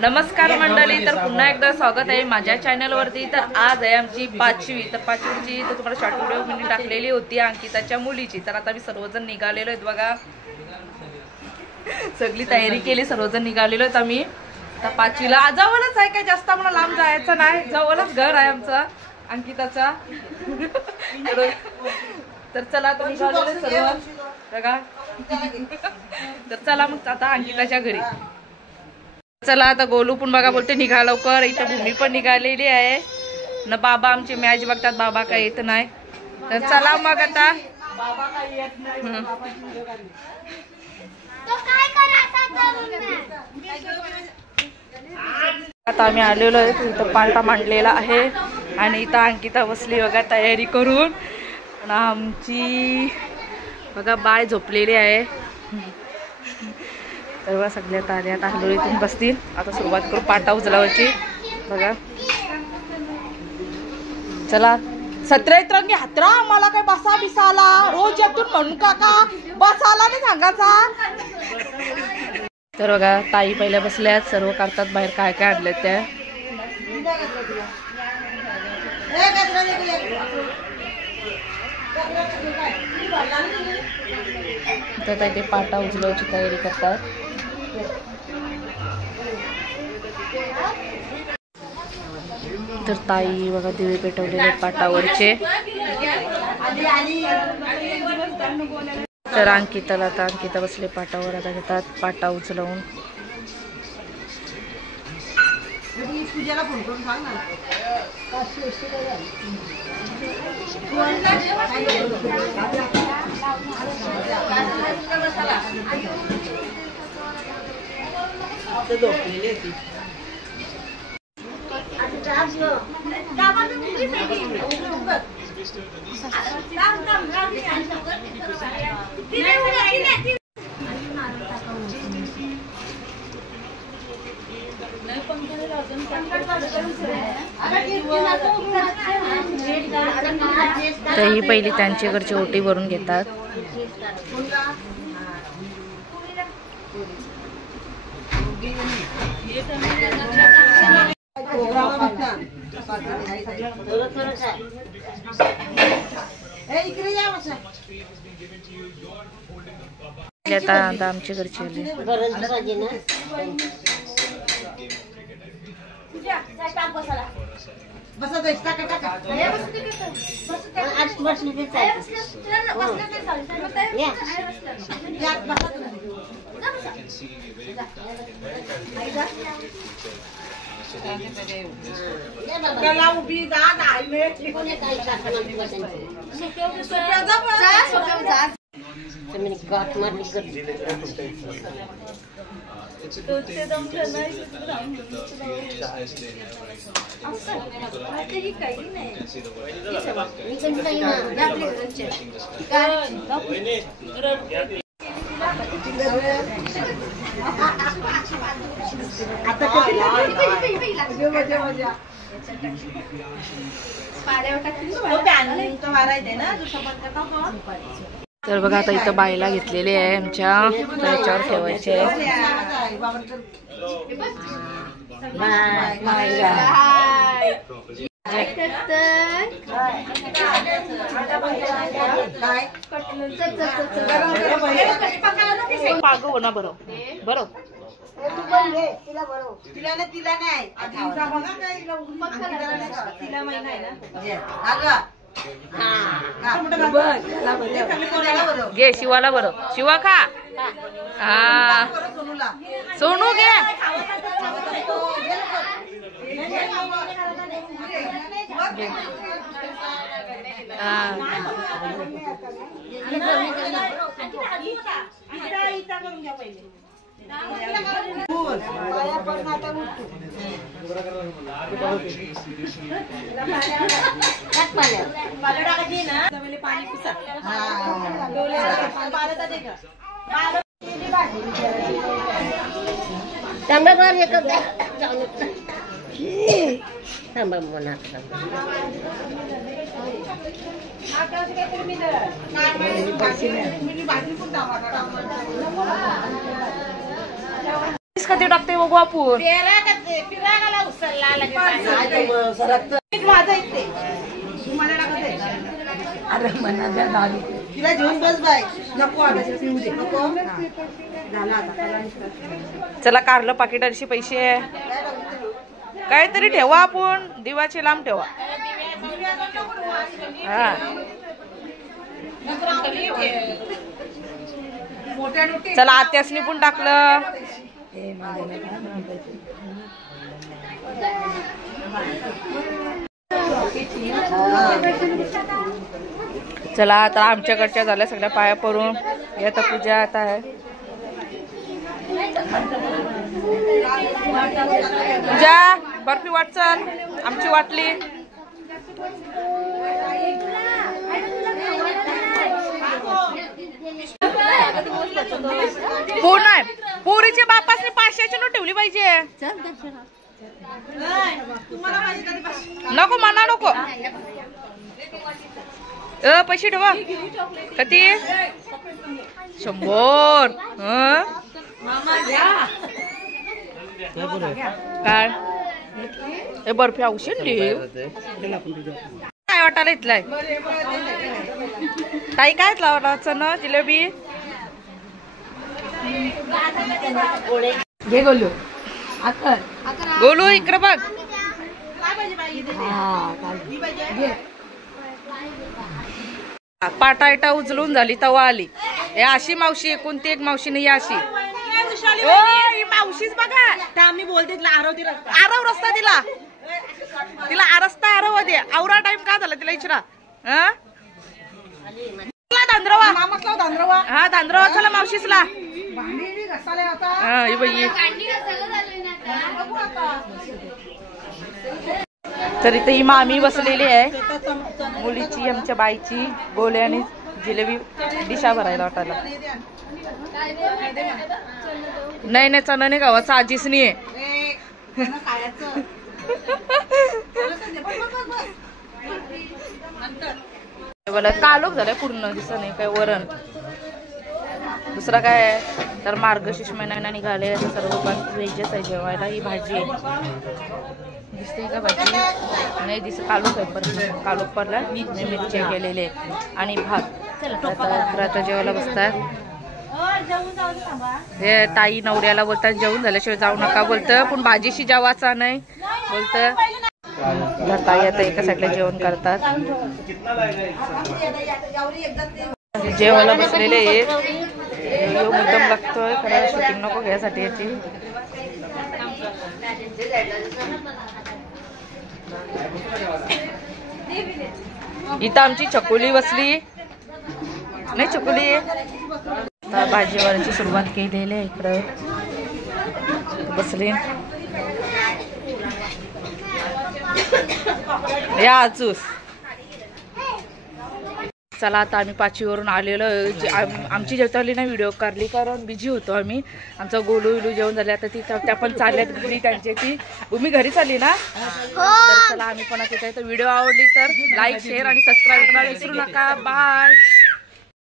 नमस्कार मंडळी, तर पुन्हा एकदा स्वागत आहे माझ्या चॅनल वरती। तर आज आहे आमची 5वी, तर 5वीची तर तुम्हाला शॉर्ट व्हिडिओ मी टाकलेली होती अंकिताच्या मुलीची। तर आता मी सर्वजण निघालेलो आहेत बघा, सगळी तयारी केली, सर्वजण निघालेलो आहेत आम्ही। तर 5वीला जवळच आहे, काय जास्त आम्हाला लांब जायचं नाही, जवळच घर आहे आमचा अंकिताचा। तर चला आता निघालेलो सर्व बघा। तर चला मग आता अंकिताच्या घरी। चला आता गोलू पण बघा बोलते निघा लवकर, इथं भूमी पण निघालेली आहे ना। बाबा आमची मॅच बघतात, बाबा काय येत नाही। तर चला मग आता आता आम्ही आलेलो आहे, इथं पाटा मांडलेला आहे आणि इथं अंकिता बसली बघा तयारी करून। आणि आमची बघा बाय झोपलेली आहे। सर्व सगळ्यात आल्या, आता हलवलीतून बसतील। आता सुरुवात करू पाटा उचलावायची बघा। चला सत्रेत रंगी हातरा, मला काय बसा बिसाला रोज येतून म्हणून काका बसाला नाही सांगायचा। तर बघा ताई पहिल्या बसल्यात, सर्व करतात बाहेर काय काय आणलं त्या। तर ते पाटा उचलवायची तयारी करतात। तर ताई बघा दिवे पेटवलेले पाटावरचे। तर अंकिता बसले पाटावर, आता घेतात पाटा उचलवून। तर ही पहिली त्यांच्या घरची ओटी भरून घेतात। आता आमच्या घरची तर बघा आता इथं बायला घेतलेली आहे आमच्या, त्याच्यावर ठेवायचे पागो ना। बरो बरो तिला घे शिवाला बरो, शिवा खा। हा सोनू घे। मध्ये टाकते बघू आपण. अरे म्हणा द्या दादी तिला घेऊन बस बाय. नको नको. चला कारलं पाकिटांशी पैसे काहीतरी ठेवा आपण. दिवाची लांब ठेवा. हा चला आत्यासनी पण टाकलं. चला आता आमच्याकडच्या झाल्या सगळ्या पाया पडून. आता पूजा आता आहे. पूजा बर्फी वाट चल. आमची वाटली. पूर्ण आहे. पोरीच्या बापासने 500ची नोट ठेवली पाहिजे. नको म्हणा नको. पैसे ठेवा. किती 100. काय हे बर्फी औषध काय वाटायला इथलाय. ताई काय वाटायचं ना जिलेबी घे गोलू. गोलू इकडे बघ. पाटायटा उचलून झाली तवा आली. हे अशी मावशी कोणती एक मावशी नाही अशी. मावशीच बघा. मी बोलते आरव रस्ता दिला. तिला रस्ता आरव दे. आवरा टाइम का झाला तिला इचरा. धांद्रवा धांद्रवा. हा धांद्रवा चला मावशीसला. तर इथे ही मामी बसलेली आहे. मुलीची आमच्या बाईची गोले आणि जिलेबी दिशा भरायला वाटायला. नाही नाही चणा नाही गावाचा आजीच नाही. कालोख झालाय पूर्ण. दिसत नाही काय वरण. दुसरा काय आहे तर मार्गशीर्ष महिना निघाले. सर्व पण व्हेजच आहे जेवायला. ही भाजी आहे. दिसते का भाजी नाही दिसत. कालोख आहे. पण कालोख पडला. मिरची केलेले आणि भात. आता जेवायला बसतात. हे ताई नवऱ्याला बोलतात जेवून झाल्याशिवाय जाऊ नका बोलतं. पण भाजीशी जेवायचा नाही बोलतं. ताई आता एका साईडला जेवण करतात. जेवायला बसलेले मुद्दाम लागतोय खरं शूटिंग नको घ्यायसाठी याची. इथं आमची चकोली बसली नाही. चकोली भाजीवरची सुरुवात केलेली आहे. इकडं बसली या आजूस. चला आता आम्ही पाचवीवरून आलेलो. आमची जेवताली ना व्हिडिओ काढली कारण बिझी होतो आम्ही. आमचा गोलू विलू जेवण झाले. आता ती त्या पण चालल्यात घरी. त्यांची ती तुम्ही घरी चालली ना. तर चला आम्ही पण आता व्हिडिओ आवडली तर लाईक शेअर आणि सबस्क्राईब करायला विसरू नका. बाय.